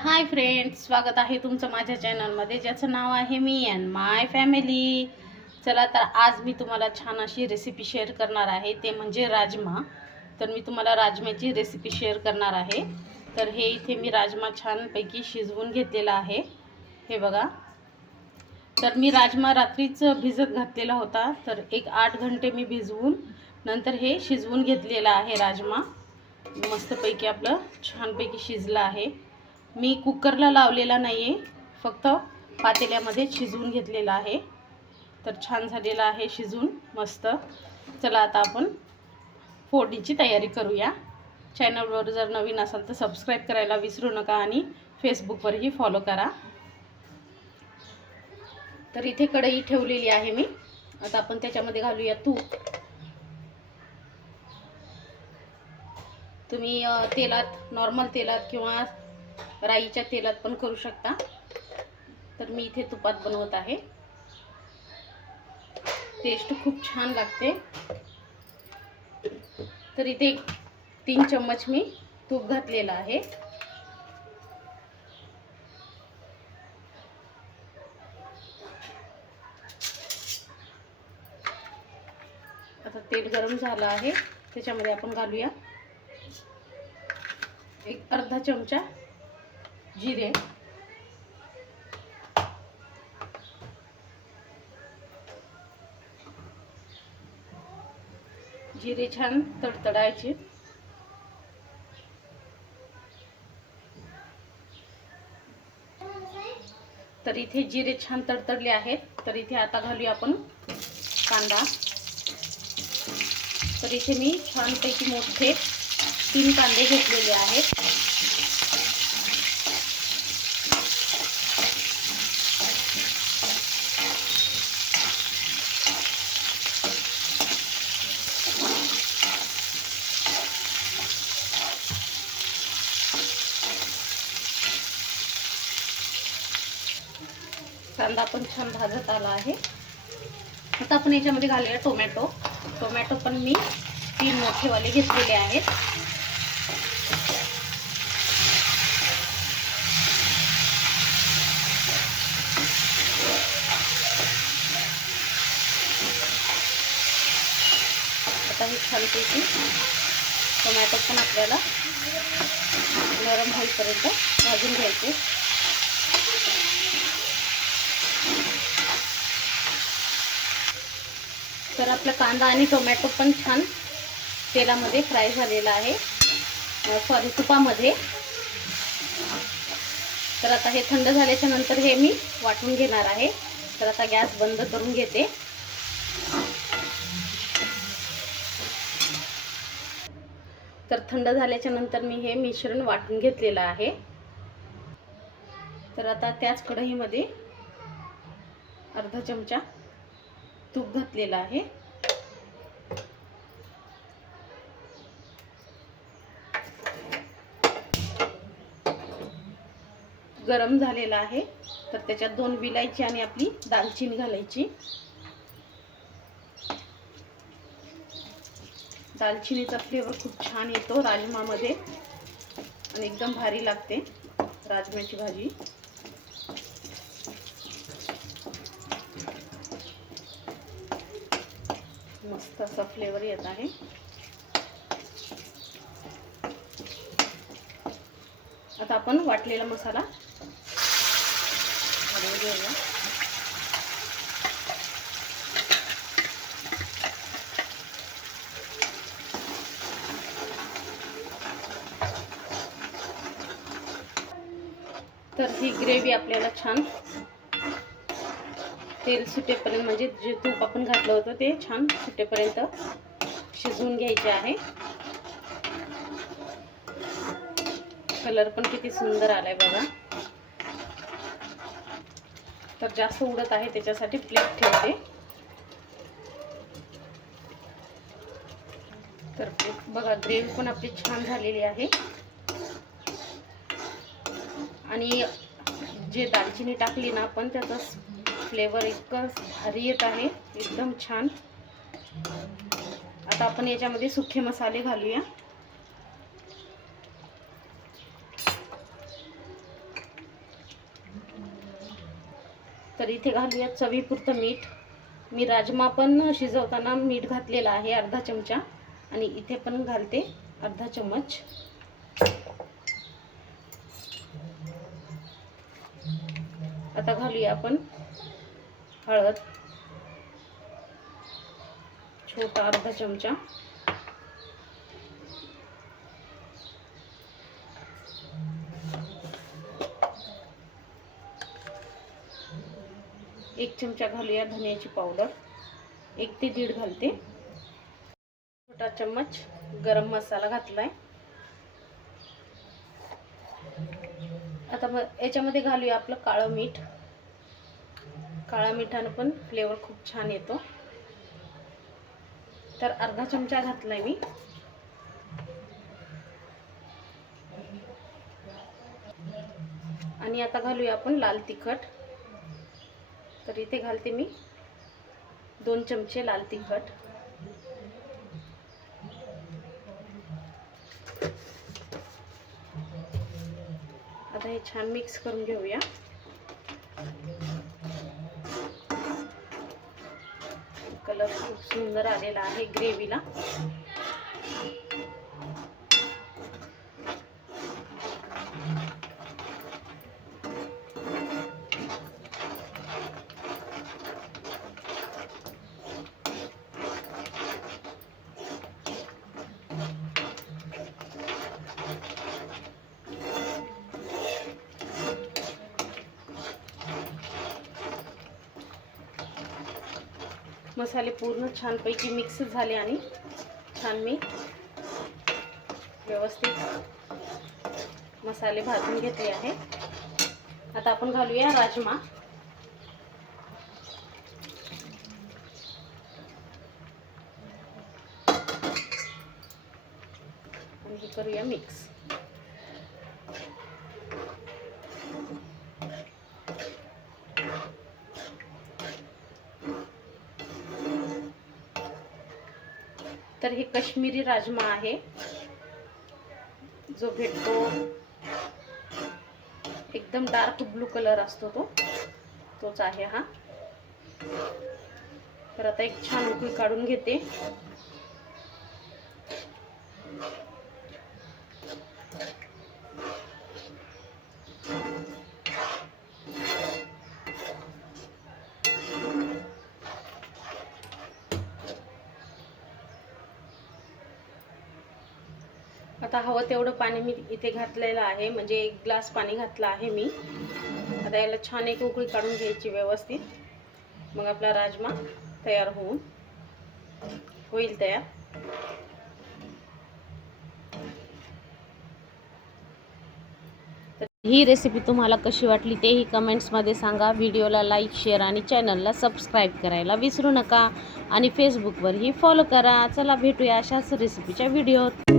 Hi friends स्वागत आहे तुमचं माझ्या चॅनलमध्ये ज्याचं नाव आहे मी अँड माय फॅमिली चला तर आज मी तुम्हाला छान अशी रेसिपी शेअर करणार आहे ते म्हणजे राजमा. तर मी तुम्हाला राजम्याची रेसिपी शेअर करणार आहे. तर हे इथे मी राजमा छानपैकी शिजवून घेतलेला आहे. हे बघा. तर मी राजमा रात्रीच भिजत घातलेला होता तर एक आठ घंटे मी भिजवून नंतर हे शिजवून घेतलेलं आहे राजमा. मस्तपैकी आपलं छानपैकी शिजलं आहे. मी कुकरला लावलेला नाही आहे फक्त पातेल्यामध्ये शिजवून घेतलेला आहे. तर छान झालेला आहे शिजून मस्त. चला आता आपण फोडणीची तयारी करूया. चॅनलवर जर नवीन असाल तर सबस्क्राईब करायला विसरू नका आणि फेसबुकवरही फॉलो करा. तर इथे कढई ठेवलेली आहे मी. आता आपण त्याच्यामध्ये घालूया तूप. तुम्ही तेलात नॉर्मल तेलात किंवा राईच्या तेलात पण करू शकता. तर मी इथे तुपात बनवत आहे. टेस्ट खूप छान लागते. तर इथे एक तीन चम्मच मी तूप घातलेलं आहे. आता तेल गरम झालं आहे. त्याच्यामध्ये आपण घालूया. एक अर्धा चमचा जिरे. जिरे छान तडतडायचे. तर इथे जिरे छान तडतडले आहेत. तर इथे आता घालूया आपण कांदा. तर इथे मी छानपैकी मोठे तीन कांदे घेतलेले आहेत. कांदा पण छान भाजत आला आहे. आता आपण याच्यामध्ये घालूया टोमॅटो. टोमॅटो पण मी तीन मोठेवाले घेतलेले आहेत. आता हे छानपैकी टोमॅटो पण आपल्याला नरम होईपर्यंत भाजून घ्यायचे. तर आपला कांदा आणि टोमॅटो पण छान तेलामध्ये फ्राय झालेला आहे. सॉरी तुपामध्ये. तर आता हे थंड झाल्याच्यानंतर हे मी वाटून घेणार आहे. तर आता गॅस बंद करून घेते. तर थंड झाल्याच्यानंतर मी हे मिश्रण वाटून घेतलेलं आहे. तर आता त्याच कढईमध्ये अर्धा चमचा तूप घातलेलं आहे. गरम झालेला आहे. तर त्याच्यात दोन विलायची आणि आपली दालचिनी घालायची. दालचिनीचा फ्लेवर खूप छान येतो राजमामध्ये. आणि एकदम भारी लागते राजम्याची भाजी. मस्त असा फ्लेवर येत आहे. आता आपण वाटलेला मसाला घेऊया. तर ही ग्रेव्ही आपल्याला छान तेल सुटेपर्यंत म्हणजे जे तूप आपण घातलं होतं ते छान सुटेपर्यंत शिजवून घ्यायचे आहे. कलर पण किती सुंदर आलाय बघा. तर जास्त उडत आहे त्याच्यासाठी प्लेट ठेवते. तर बघा ग्रेव्ही पण आपली छान झालेली आहे. आणि जे दालचिनी टाकली ना आपण त्याचा फ्लेवर इतकं भारी येत आहे. एकदम छान. आता आपण याच्यामध्ये सुखे मसाले घालूया. तर इथे घालूया चवीपुरतं मीठ. मी राजमा पण शिजवताना मीठ घातलेला आहे अर्धा चमचा. आणि इथे पण घालते अर्धा चम्मच. आता घालूया आपण हळद छोटा अर्धा चमचा. एक चमचा घालूया धन्याची पावडर. एक ते दीड घालते. छोटा चम्मच गरम मसाला घातलाय. आता मग याच्यामध्ये घालूया आपलं काळं मीठ. काळ्या मिठानं पण फ्लेवर खूप छान येतो. तर अर्धा चमचा घातलाय मी. आणि आता घालूया आपण लाल तिखट. तर इथे घालते मी दोन चमचे लाल तिखट. आता हे छान मिक्स करून घेऊया. कलर खूप सुंदर आलेला आहे ग्रेव्हीला मसाले पूर्ण छानपैकी मिक्स झाले आणि छान मी व्यवस्थित मसाले भाजून घेतले आहे. आता आपण घालूया राजमा. आणि हे करूया मिक्स तर हे कश्मीरी राजमा आहे. जो भेटतो एकदम डार्क ब्लू कलर असतो तो. तोच आहे हा. तर आता एक छान उकळी काढून घेते. आता हवं तेवढं पाणी मी इथे घातलेलं आहे. म्हणजे एक ग्लास पाणी घातलं आहे मी. आता याला छान एक उकळी काढून घ्यायची व्यवस्थित. मग आपला राजमा तयार होऊन होईल तयार. तर ही रेसिपी तुम्हाला कशी वाटली तेही कमेंट्समध्ये सांगा. व्हिडिओला लाईक शेअर आणि चॅनलला सबस्क्राईब करायला विसरू नका. आणि फेसबुकवरही फॉलो करा. चला भेटूया अशाच रेसिपीच्या व्हिडिओत